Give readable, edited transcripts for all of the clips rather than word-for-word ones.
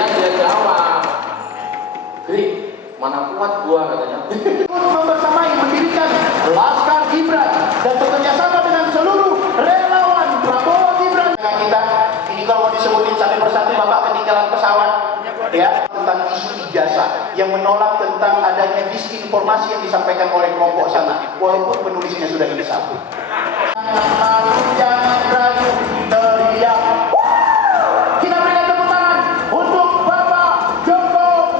kemudian dia jawab, Gri, mana kuat gua katanya. Membersamai mendirikan Laskar Gibran dan bekerja sama dengan seluruh relawan Prabowo Gibran. Dengan kita ini kalau mau disebutin satu persatu Bapak ketinggalan pesawat ya, tentang isu ijazah yang menolak tentang adanya disinformasi yang disampaikan oleh kelompok sana, walaupun penulisnya sudah disambut. Jangan ragu, teriak. Kita berikan tepuk tangan untuk Bapak Jokowi.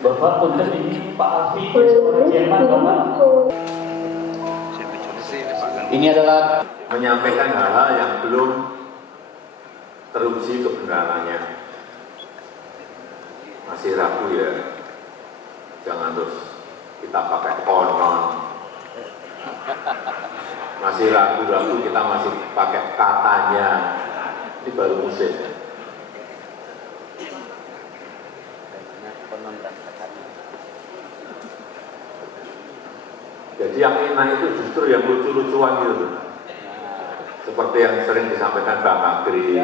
Bapak punten ini Pak Alfi seorang Jerman Bapak. Ini adalah menyampaikan hal-hal yang belum teruji kebenarannya. Masih ragu ya, jangan terus kita pakai konon. Masih ragu-ragu kita masih pakai katanya. Ini baru musim. Jadi yang enak itu justru yang lucu-lucuan gitu. Seperti yang sering disampaikan Bang Agri.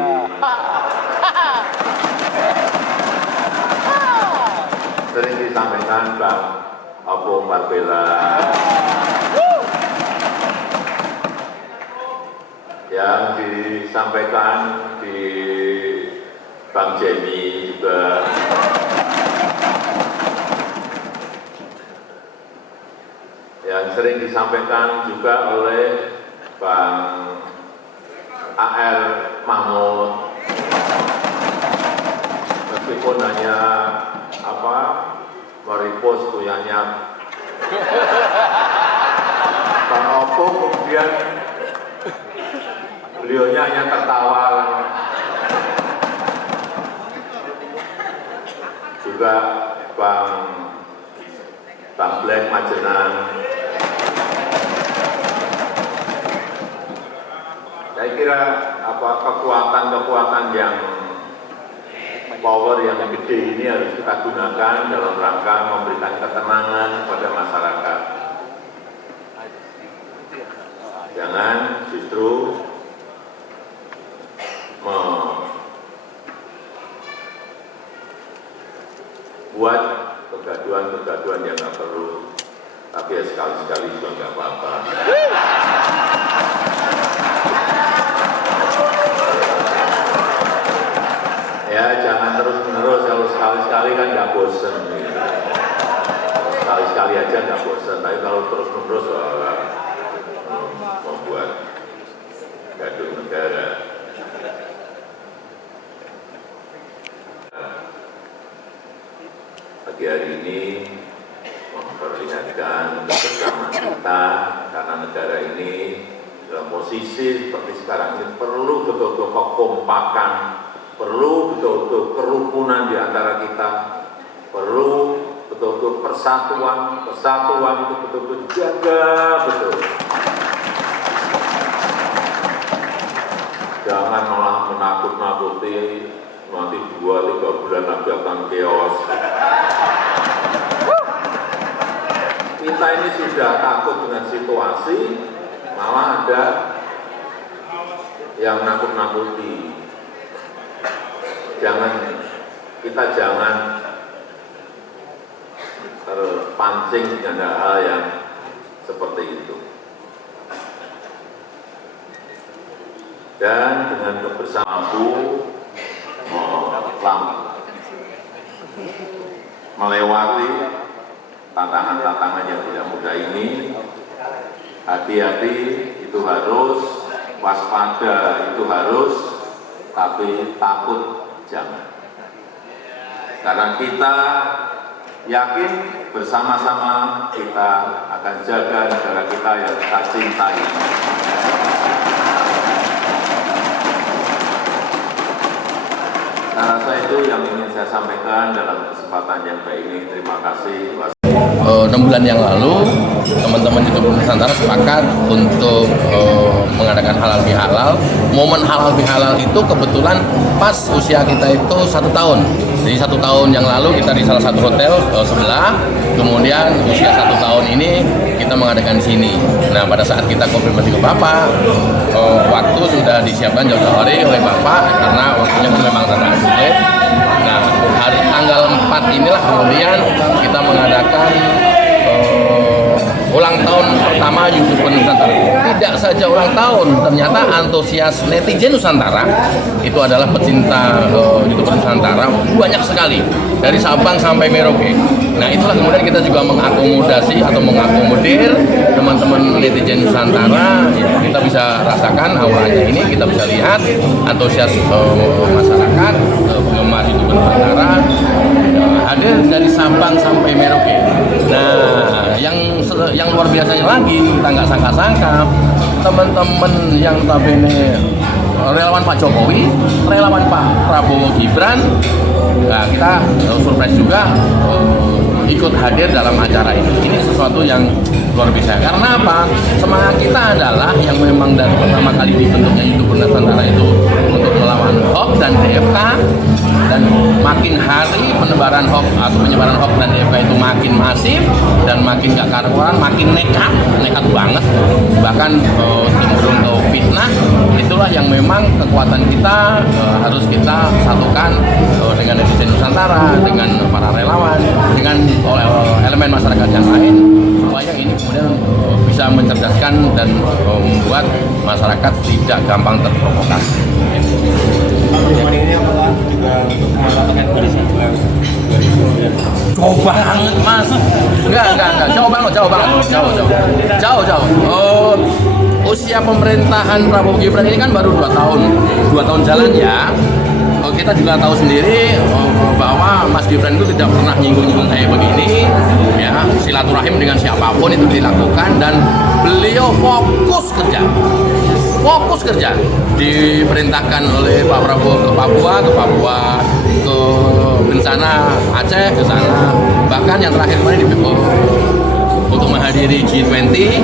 Sering disampaikan Bang Opung Barbela. Yang disampaikan di Bang Jenny juga. Yang sering disampaikan juga oleh Bang A.R. Mahmud, meskipun hanya merepost punyanya Bang Opung, kemudian beliaunya hanya tertawa. Juga Bang Black Majenan. Saya kira kekuatan yang power yang gede ini harus kita gunakan dalam rangka memberikan ketenangan kepada masyarakat. Jangan justru membuat kegaduhan yang nggak perlu. Tapi ya sekali-sekali juga nggak apa-apa. Ya jangan terus-menerus, kalau sekali-sekali kan nggak bosen. Sekali-sekali aja nggak bosen, tapi kalau terus-menerus membuat gaduh negara. Pagi hari ini memperlihatkan kebersamaan kita karena negara ini dalam posisi seperti sekarang ini perlu betul-betul kekompakan, perlu betul-betul kerukunan di antara kita, perlu betul-betul persatuan itu betul-betul dijaga betul. Jangan malah menakut-nakuti, nanti 2-3 bulan lagi akan chaos. Kita ini sudah takut dengan situasi, malah ada yang nakut-nakuti. Kita jangan terpancing dengan hal-hal yang seperti itu. Dan dengan kebersamaan melewati tantangan-tantangan yang tidak mudah ini, hati-hati itu harus, waspada itu harus, tapi takut jangan. Karena kita yakin bersama-sama kita akan jaga negara kita yang kita cintai. Saya rasa itu yang ingin saya sampaikan dalam kesempatan yang baik ini. Terima kasih. 6 bulan yang lalu teman-teman YouTube Nusantara sepakat untuk mengadakan halal bihalal. Momen halal bihalal itu kebetulan pas usia kita itu 1 tahun. Jadi 1 tahun yang lalu kita di salah satu hotel sebelah, kemudian usia 1 tahun ini kita mengadakan di sini. Nah, pada saat kita konfirmasi ke Bapak, waktu sudah disiapkan jauh-jauh hari oleh Bapak karena waktunya memang rada sulit. Nah, hari tanggal 4 inilah kemudian kita mengadakan ulang tahun pertama YouTuber Nusantara. Tidak saja ulang tahun, ternyata antusias netizen Nusantara itu adalah pecinta YouTuber Nusantara banyak sekali dari Sabang sampai Merauke. Nah, itulah kemudian kita juga mengakomodasi atau mengakomodir teman-teman netizen Nusantara. Ya, kita bisa rasakan auranya ini, kita bisa lihat antusias masyarakat penggemar YouTuber Nusantara hadir dari Sabang sampai Merauke. Nah, yang luar biasanya lagi, kita nggak sangka-sangka teman-teman yang notabene relawan Pak Jokowi, relawan Pak Prabowo Gibran, nah kita surprise juga ikut hadir dalam acara ini. Ini sesuatu yang luar biasa. Karena apa? Semangat kita adalah yang memang dari pertama kali dibentuknya YouTuber Nusantara itu untuk melawan hoax dan DFK, dan makin hari penebaran hoax atau penyebaran hoax dan DFK itu makin masif dan makin gak karuan, makin nekat banget, bahkan cenderung ke fitnah. Itulah yang memang kekuatan kita harus kita satukan dengan netizen Nusantara, dengan para relawan, dengan elemen masyarakat yang lain, supaya ini kemudian bisa mencerdaskan dan membuat masyarakat tidak gampang terprovokasi. Pertemuan ini apakah juga untuk mengatakan kondisi jelang 2009? Jauh banget, Mas. Enggak. Jauh. Usia pemerintahan Prabowo Gibran ini kan baru 2 tahun. 2 tahun jalan ya. Kita juga tahu sendiri bahwa Mas Gibran itu tidak pernah nyinggung-nyinggung kayak begini, ya, silaturahim dengan siapapun itu dilakukan, dan beliau fokus kerja, diperintahkan oleh Pak Prabowo ke Papua, ke bencana Aceh, ke sana, bahkan yang terakhir kemarin untuk menghadiri G20,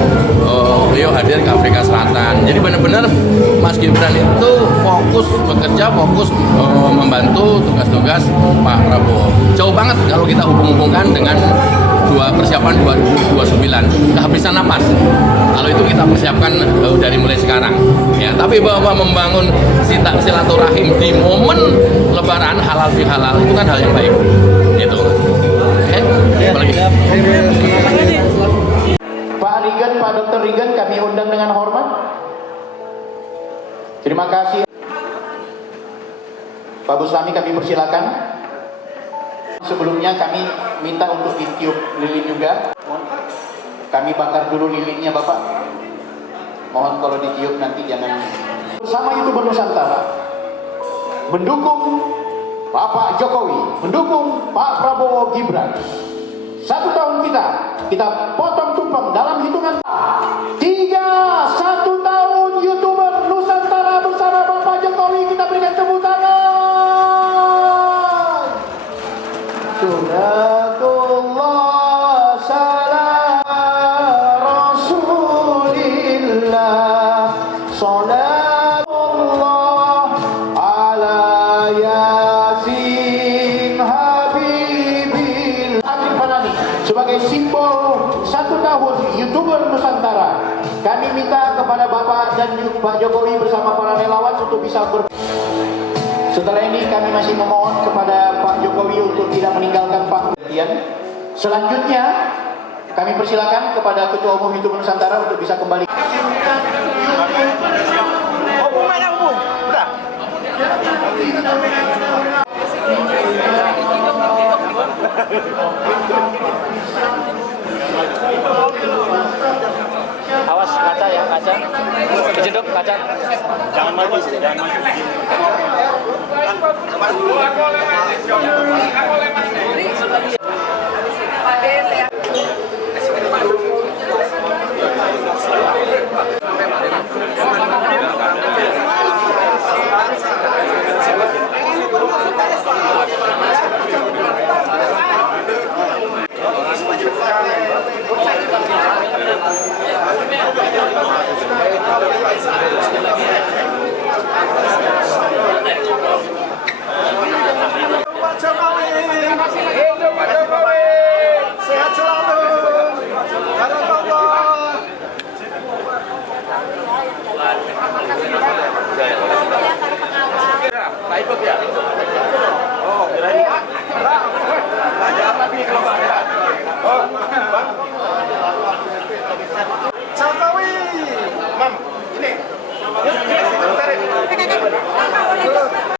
beliau hadir ke Afrika Selatan. Jadi benar-benar Mas Gibran itu fokus bekerja, fokus membantu tugas-tugas Pak Prabowo. Jauh banget kalau kita hubung-hubungkan dengan persiapan 2029, kehabisan napas. Kalau itu kita persiapkan dari mulai sekarang, ya. Tapi bahwa membangun silaturahim di momen Lebaran halal bihalal itu kan hal yang baik, gitu. Oke, apalagi. Pak Regan, Pak Dr. Regan kami undang dengan hormat. Terima kasih. Pak Buslami kami persilakan. Sebelumnya kami minta untuk ditiup lilin juga. Kami bakar dulu lilinnya Bapak. Mohon kalau ditiup nanti jangan. Bersama YouTuber Nusantara mendukung Bapak Jokowi, mendukung Pak Prabowo Gibran. 1 tahun kita potong tumpeng dalam hitungan 3, 1 tahun YouTuber Nusantara bersama Bapak Jokowi. Kita berikan tepuk tangan. Sunatullah salam Rasulillah salatullah ala Yasin Habibil Akhir Fanani sebagai simbol 1 tahun YouTuber Nusantara. Kami minta kepada Bapak dan Pak Jokowi bersama para relawan untuk bisa Setelah ini kami masih memohon kepada Pak Jokowi untuk tidak meninggalkan Pak. Selanjutnya kami persilakan kepada Ketua Umum YouTuber Nusantara untuk bisa kembali. Awas kaca ya, kaca. Kejedok kaca. Jangan maju, jangan maju. Jokowi Ya.